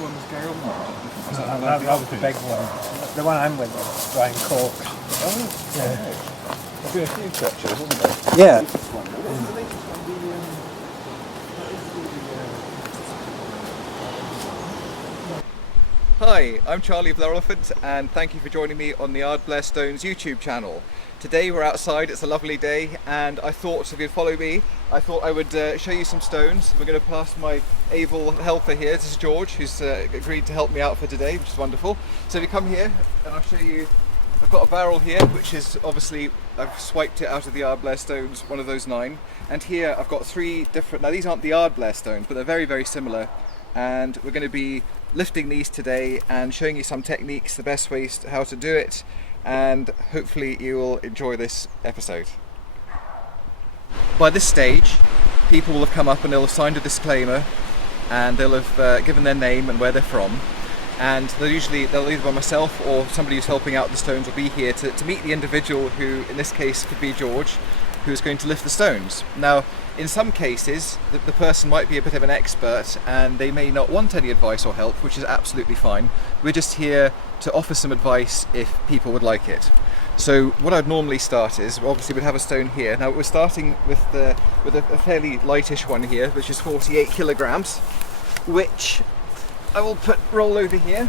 ones go on? That was the big one. The one I'm with is Brian Cork. Oh, Yeah. There's been a few stretchers, hasn't there? Yeah. The latest one. What was the latest one? Hi, I'm Charlie of the Elephant and thank you for joining me on the Ardblair Stones YouTube channel. Today we're outside, it's a lovely day, and I thought if you'd follow me, I thought I would show you some stones. We're going to pass my Avril helper here. This is George, who's agreed to help me out for today, which is wonderful. So if you come here and I'll show you, I've got a barrel here, which is obviously, I've swiped it out of the Ardblair Stones, one of those 9. And here I've got 3 different, now these aren't the Ardblair Stones, but they're very, very similar. And we're going to be lifting these today and showing you some techniques, the best ways how to do it, and hopefully you will enjoy this episode. By this stage, people will have come up and they'll have signed a disclaimer and they'll have given their name and where they're from, and they'll either by myself or somebody who's helping out the stones will be here to meet the individual who in this case could be George, who's going to lift the stones. Now in some cases the person might be a bit of an expert and they may not want any advice or help, which is absolutely fine. We're just here to offer some advice if people would like it. So what I'd normally start is, obviously we'd have a stone here. Now we're starting with a fairly lightish one here, which is 48 kilograms, which I will roll over here.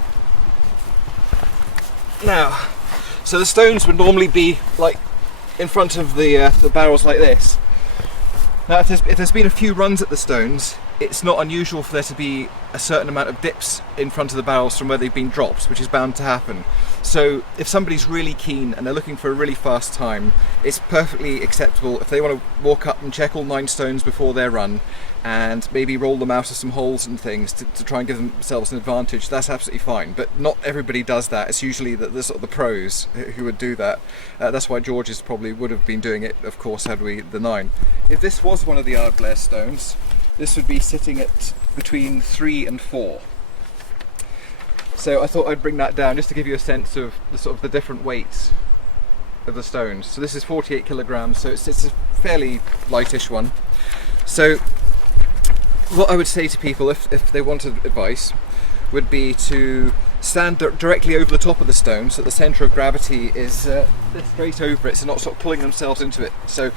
Now, so the stones would normally be like in front of the barrels like this. Now if there's been a few runs at the stones, it's not unusual for there to be a certain amount of dips in front of the barrels from where they've been dropped, which is bound to happen. So if somebody's really keen and they're looking for a really fast time, it's perfectly acceptable if they want to walk up and check all 9 stones before their run and maybe roll them out of some holes and things to try and give themselves an advantage. That's absolutely fine, but not everybody does that. It's usually the sort of the pros who would do that. That's why George probably would have been doing it, of course, had we the 9. If this was one of the Ardblair stones, this would be sitting at between 3 and 4. So I thought I'd bring that down just to give you a sense of the different weights of the stones. So this is 48 kilograms, so it's a fairly lightish one. So what I would say to people if they wanted advice would be to stand directly over the top of the stone so that the centre of gravity is straight over it, so not sort of pulling themselves into it. So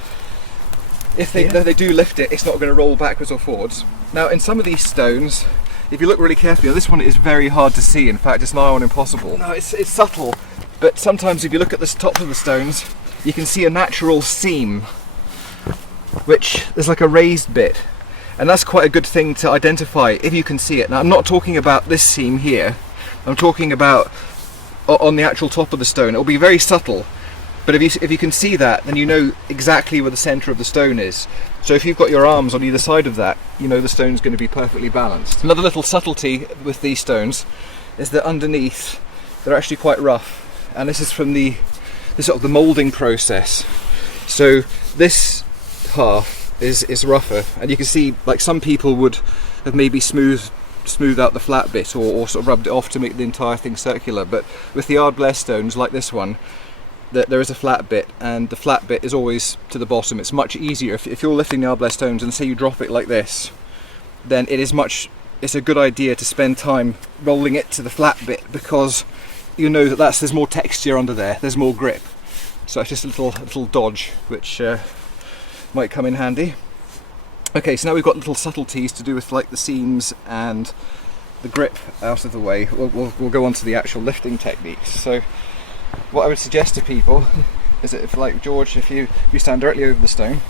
if they do lift it, it's not going to roll backwards or forwards. Now in some of these stones, if you look really carefully, this one is very hard to see. In fact, it's nigh on impossible. No, it's subtle, but sometimes if you look at the top of the stones, you can see a natural seam, which there's like a raised bit, and that's quite a good thing to identify if you can see it. Now I'm not talking about this seam here, I'm talking about on the actual top of the stone. It'll be very subtle, but if you can see that, then you know exactly where the centre of the stone is. So if you've got your arms on either side of that, you know the stone's going to be perfectly balanced. Another little subtlety with these stones is that underneath they're actually quite rough, and this is from the sort of the moulding process. So this half is rougher, and you can see like some people would have maybe smoothed out the flat bit or sort of rubbed it off to make the entire thing circular, but with the Ardblair stones like this one, there is a flat bit, and the flat bit is always to the bottom. It's much easier if you're lifting the Ardblair stones and say you drop it like this, then it's a good idea to spend time rolling it to the flat bit, because you know there's more texture under there, there's more grip. So it's just a little dodge which might come in handy. Okay, so now we've got little subtleties to do with like the seams and the grip out of the way. We'll go on to the actual lifting techniques. So what I would suggest to people is that if, like George, if you stand directly over the stone.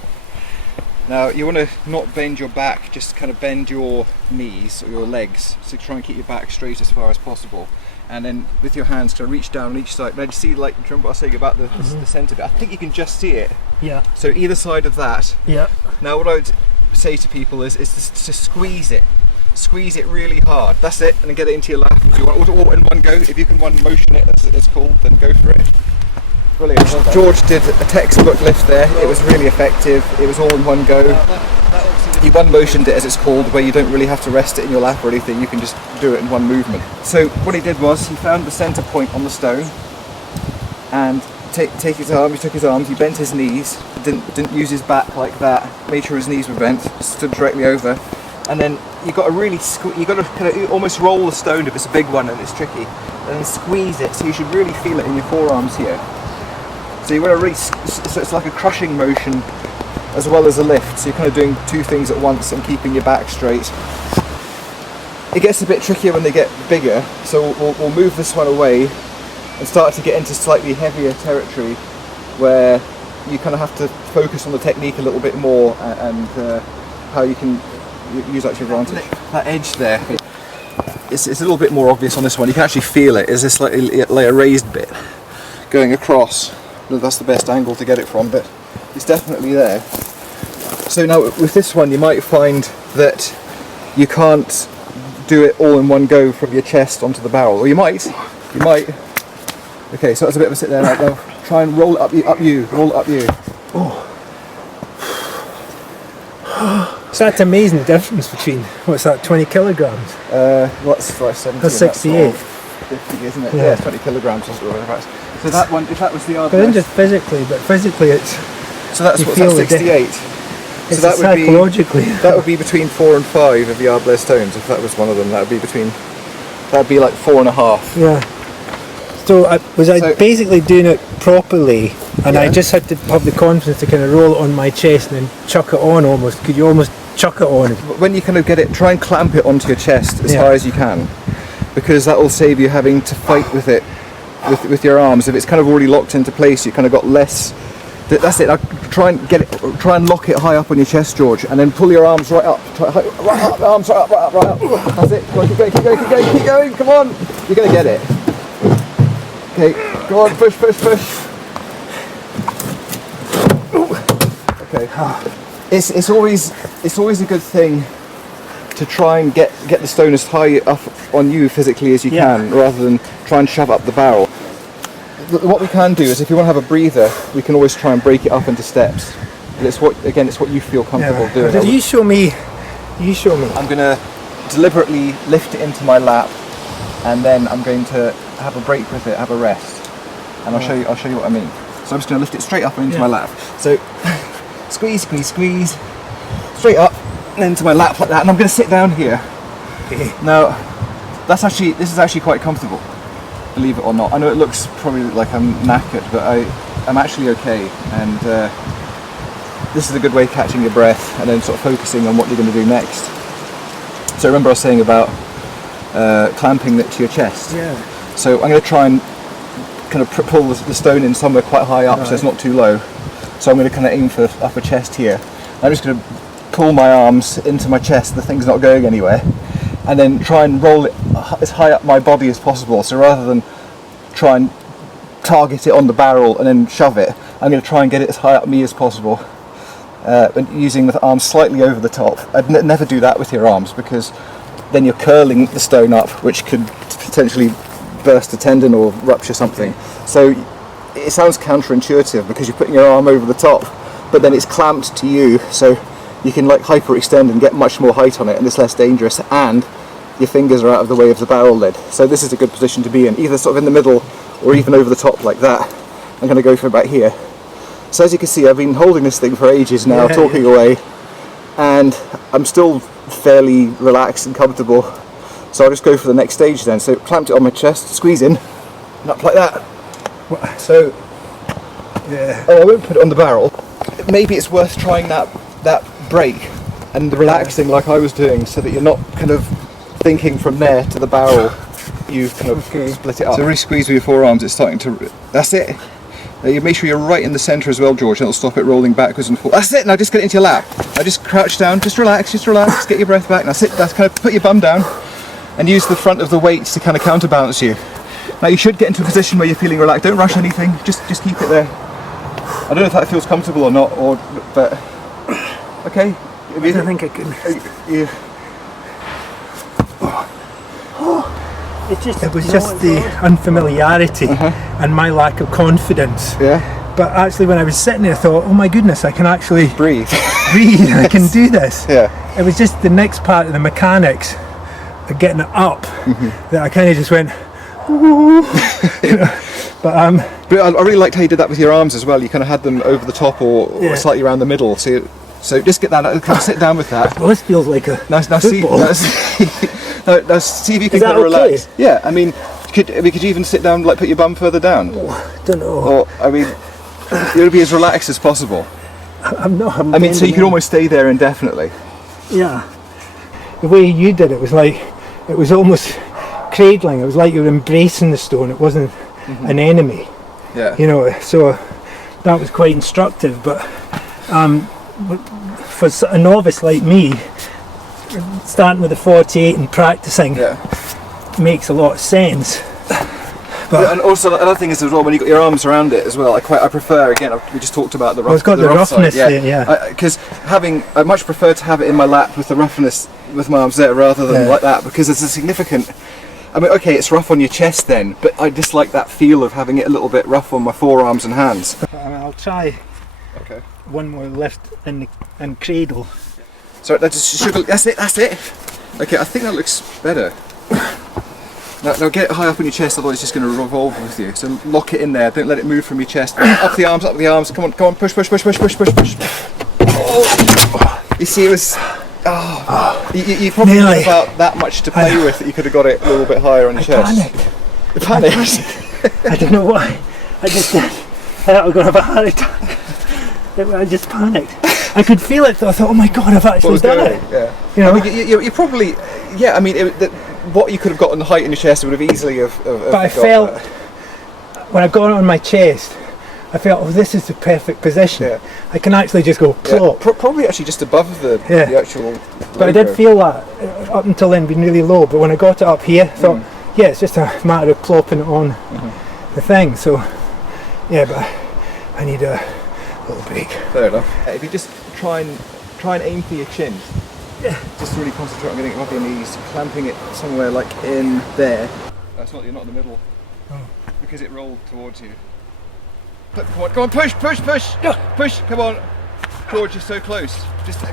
Now you want to not bend your back, just kind of bend your knees or your legs, so try and keep your back straight as far as possible. And then with your hands to reach down on each side. Now you see, like, do you remember what I was saying about the centre bit? I think you can just see it. Yeah. So either side of that. Yeah. Now what I would say to people is to squeeze it. Squeeze it really hard. That's it, and then get it into your lap if you want, or in one go. If you can one motion it, as it's called, then go for it. Brilliant. George did a textbook lift there. It was really effective. It was all in one go. He one motioned it, as it's called, where you don't really have to rest it in your lap or anything. You can just do it in one movement. So what he did was he found the centre point on the stone, and he took his arms, he bent his knees, didn't use his back like that, made sure his knees were bent, stood directly over, and then you've got to really you've got to kind of almost roll the stone if it's a big one and it's tricky, and then squeeze it. So you should really feel it in your forearms here. So you want to really, so it's like a crushing motion as well as a lift. So you're kind of doing two things at once and keeping your back straight. It gets a bit trickier when they get bigger, so we'll move this one away and start to get into slightly heavier territory where you kind of have to focus on the technique a little bit more and how you can use that to your advantage. That edge there, it's a little bit more obvious on this one. You can actually feel it. Is this like a raised bit going across? That's the best angle to get it from, but it's definitely there. So now with this one you might find that you can't do it all in one go from your chest onto the barrel, or you might. Okay, so that's a bit of a sit there right now. Try and roll it roll it up you. Oh. So that's amazing difference between, what's that, 20 kilograms? What's like 70? That's 68. 50, isn't it? Yeah. Yeah, it's 20 kilograms or so. So that one, if that was the But Ardblair, then just physically it's, so that's you what's feel that, the 68. it's So that would be, psychologically. that would be between 4 and 5 of the Ardblair Stones. If that was one of them, that would be between. That'd be like 4.5. Yeah. So I So- basically doing it properly, and I Yeah. just had to have the confidence to kind of roll it on my chest and then chuck it on almost. Could you almost chuck it on? When you kind of get it, try and clamp it onto your chest as Yeah. high as you can, because that will save you having to fight with it with your arms. If it's kind of already locked into place, you kind of got less. That's it. Now try and lock it high up on your chest, George, and then pull your arms right up. Right up, arms right up. That's it. Come on, keep going. Come on, you're gonna get it. Okay, come on, push. Okay. It's always a good thing to try and get the stone as high up on you physically as you can, rather than try and shove up the barrel. What we can do is, if you want to have a breather, we can always try and break it up into steps. But it's what you feel comfortable doing. You show me. I'm going to deliberately lift it into my lap, and then I'm going to have a break with it, have a rest, and I'll show you what I mean. So I'm just going to lift it straight up and into my lap. So squeeze, straight up and into my lap like that, and I'm going to sit down here. Okay. Now, this is actually quite comfortable, believe it or not. I know it looks probably like I'm knackered, but I'm actually okay, and this is a good way of catching your breath and then sort of focusing on what you're going to do next. So remember I was saying about clamping it to your chest. Yeah. So I'm going to try and kind of pull the stone in somewhere quite high up, so it's not too low. So I'm going to kind of aim for upper chest here. I'm just going to pull my arms into my chest, the thing's not going anywhere, and then try and roll it as high up my body as possible. So rather than try and target it on the barrel and then shove it, I'm going to try and get it as high up me as possible, using the arms slightly over the top. I'd never do that with your arms, because then you're curling the stone up, which could potentially burst a tendon or rupture something. So it sounds counterintuitive because you're putting your arm over the top, but then it's clamped to you, so you can like hyperextend and get much more height on it, and it's less dangerous, and your fingers are out of the way of the barrel lid. So this is a good position to be in, either sort of in the middle or even over the top like that. I'm going to go for about here. So as you can see, I've been holding this thing for ages now, talking away, and I'm still fairly relaxed and comfortable. So I'll just go for the next stage then. So clamped it on my chest, squeeze in, and up like that. So, I won't put it on the barrel. Maybe it's worth trying that break and relaxing like I was doing, so that you're not kind of thinking from there to the barrel. You kind of split it up. So really squeeze with your forearms. It's starting to. That's it. You make sure you're right in the centre as well, George, and it'll stop it rolling backwards and forwards. That's it. Now just get it into your lap. Now just crouch down. Just relax. Get your breath back. Now sit. That's kind of put your bum down, and use the front of the weights to kind of counterbalance you. Now you should get into a position where you're feeling relaxed. Don't rush anything. Just keep it there. I don't know if that feels comfortable or not, but okay. I don't think I can. It was just the unfamiliarity and my lack of confidence. Yeah. But actually, when I was sitting there, I thought, oh my goodness, I can actually Breathe. I can do this. Yeah. It was just the next part of the mechanics of getting it up that I kind of just went, you know. But I really liked how you did that with your arms as well. You kind of had them over the top or slightly around the middle. So So just get that. Come sit down with that. Well, this feels like a Now see, football. now see if you can Is that kind of relax. okay? Yeah, I mean, could you even sit down, like put your bum further down? Don't know. Or I mean, it'll be as relaxed as possible. I'm not. I mean, so you can almost stay there indefinitely. Yeah. The way you did it was like, it was almost cradling. It was like you were embracing the stone. It wasn't an enemy. Yeah. You know, so that was quite instructive. But for a novice like me, starting with a 48 and practicing makes a lot of sense. But and also another thing is as well, when you got your arms around it as well, I prefer, again, we just talked about the rough. it's got the roughness there, yeah. Because I much prefer to have it in my lap with the roughness with my arms there rather than like that, because there's a significant. I mean, okay, it's rough on your chest then, but I just like that feel of having it a little bit rough on my forearms and hands. I'll try one more lift and cradle. So that's it. Okay, I think that looks better. Now get it high up on your chest, otherwise it's just going to revolve with you. So lock it in there. Don't let it move from your chest. Up the arms. Come on. Push. Oh, you see, it was. You probably had about that much to play with that you could have got it a little bit higher on your chest. Panicked. I don't know why. I just I thought I was going to have a heart attack. I just panicked. I could feel it though. I thought, oh my god, I've actually done it. Yeah. You know? I mean, you probably. Yeah. I mean, what you could have got on the height in your chest would have easily have. But I felt when I got it on my chest, I felt, oh, this is the perfect position. Yeah. I can actually just go plop. Probably actually just above the actual. But I did feel that up until then being really low. But when I got it up here, I thought, yeah, it's just a matter of plopping it on the thing. So, yeah, but I need a little break. Fair enough. If you just try and aim for your chin. Yeah. Just really concentrate on getting it off your knees, clamping it somewhere like in there. You're not in the middle. Oh. Because it rolled towards you. Come on, push! Come on, George, you're so close. That's it.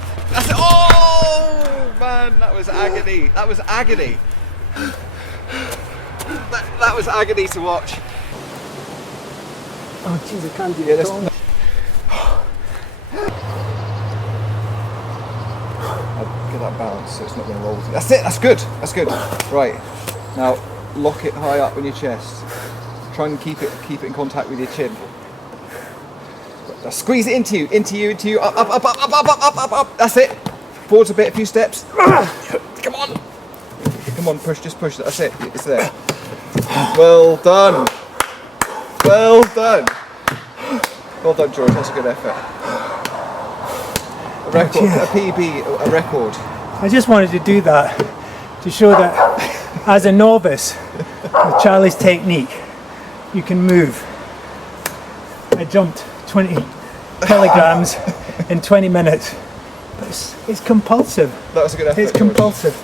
Oh man, that was agony. That was agony to watch. Oh jeez, I can't do it. I'll get that balance so it's not going to roll with you. That's it. That's good. Right, now lock it high up on your chest. Try and keep it in contact with your chin. Now squeeze it into you. Up. That's it. Forwards a bit, a few steps. Come on, push. That's it. It's there. Well done, George. That's a good effort. A record, a PB, a record. I just wanted to do that to show that as a novice with Charlie's technique, you can move. I jumped 20 kilograms in 20 minutes. But it's compulsive. That was a good effort. It's compulsive.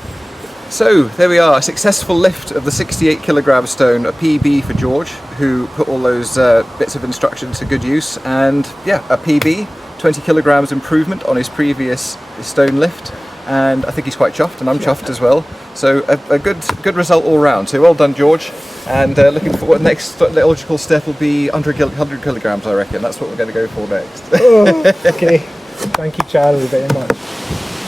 So there we are, a successful lift of the 68 kilogram stone, a PB for George, who put all those bits of instruction to good use, and yeah, a PB, 20 kilograms improvement on his previous stone lift, and I think he's quite chuffed, and I'm chuffed as well. So a good result all round. So well done, George, and looking for what next logical step will be 100 kilograms, I reckon. That's what we're going to go for next. Oh, okay, thank you, Charlie, very much.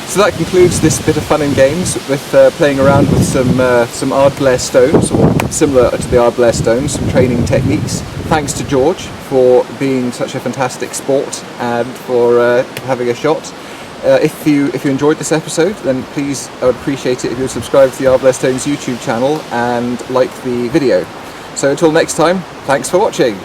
So that concludes this bit of fun and games with playing around with some Ardblair Stones, or similar to the Ardblair Stones, some training techniques. Thanks to George for being such a fantastic sport and for having a shot. If you enjoyed this episode, then please, I would appreciate it if you would subscribe to the Ardblair Stones YouTube channel and like the video. So until next time, thanks for watching.